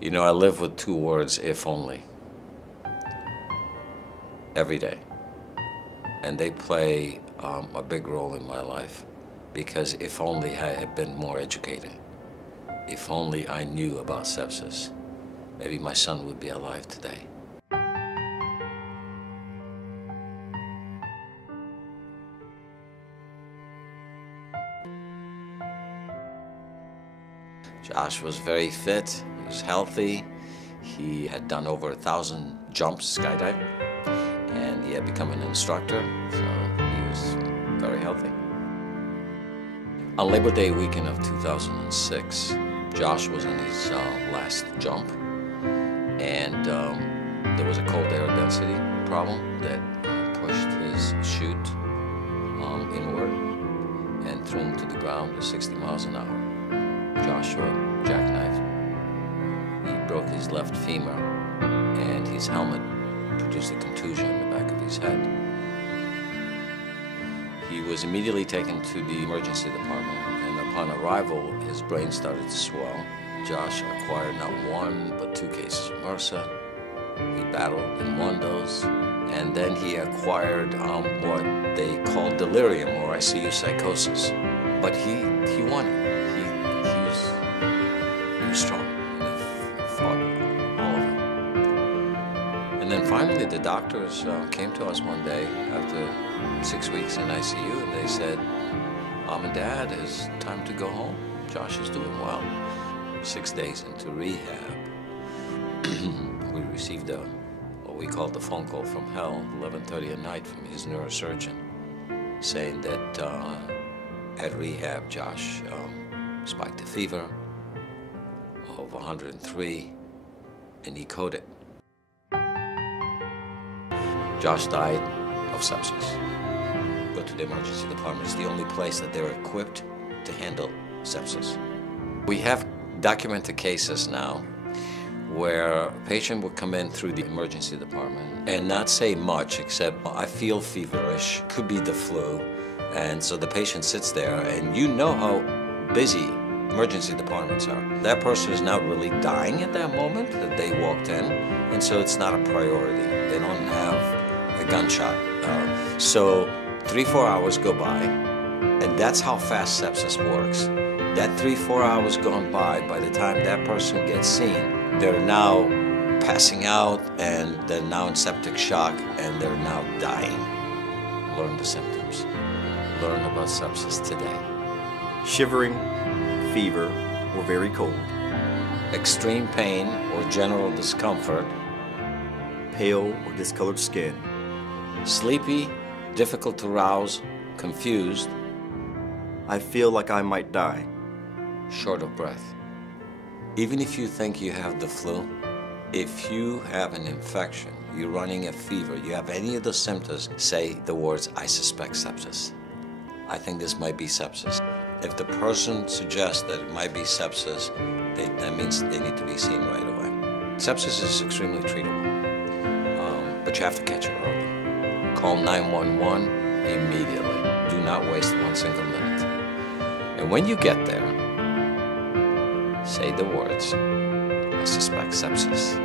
You know, I live with two words, if only, every day. And they play a big role in my life, because if only I had been more educated, if only I knew about sepsis, maybe my son would be alive today. Josh was very fit, he was healthy, he had done over 1,000 jumps skydiving, and he had become an instructor, so he was very healthy. On Labor Day weekend of 2006, Josh was on his last jump, and there was a cold air density problem that pushed his chute inward and threw him to the ground at 60 miles an hour. Joshua jackknifed. He broke his left femur, and his helmet produced a contusion in the back of his head. He was immediately taken to the emergency department, and upon arrival, his brain started to swell. Josh acquired not one, but 2 cases of MRSA. He battled and won those, and then he acquired what they call delirium, or ICU psychosis. But he won it. He was strong, and he fought all of it. And then finally the doctors came to us one day after 6 weeks in ICU, and they said, "Mom and Dad, it's time to go home. Josh is doing well." 6 days into rehab, we received what we called the phone call from hell, 11:30 at night, from his neurosurgeon, saying that at rehab, Josh spiked a fever of 103, and he coded. Josh died of sepsis. Go to the emergency department. It's the only place that they're equipped to handle sepsis. We have documented cases now where a patient would come in through the emergency department and not say much except, "I feel feverish," could be the flu. And so the patient sits there, and you know how busy emergency departments are. That person is not really dying at that moment that they walked in, and so it's not a priority. They don't have a gunshot. So 3-4 hours go by, and that's how fast sepsis works. That 3-4 hours gone by the time that person gets seen, they're now passing out, and they're now in septic shock, and they're now dying. Learn the symptoms. Learn about sepsis today. Shivering, fever, or very cold. Extreme pain or general discomfort. Pale or discolored skin. Sleepy, difficult to rouse, confused. I feel like I might die. Short of breath. Even if you think you have the flu, if you have an infection, you're running a fever, you have any of the symptoms, say the words, "I suspect sepsis. I think this might be sepsis." If the person suggests that it might be sepsis, that means they need to be seen right away. Sepsis is extremely treatable, but you have to catch it early. Call 911 immediately. Do not waste 1 single minute. And when you get there, say the words, "I suspect sepsis."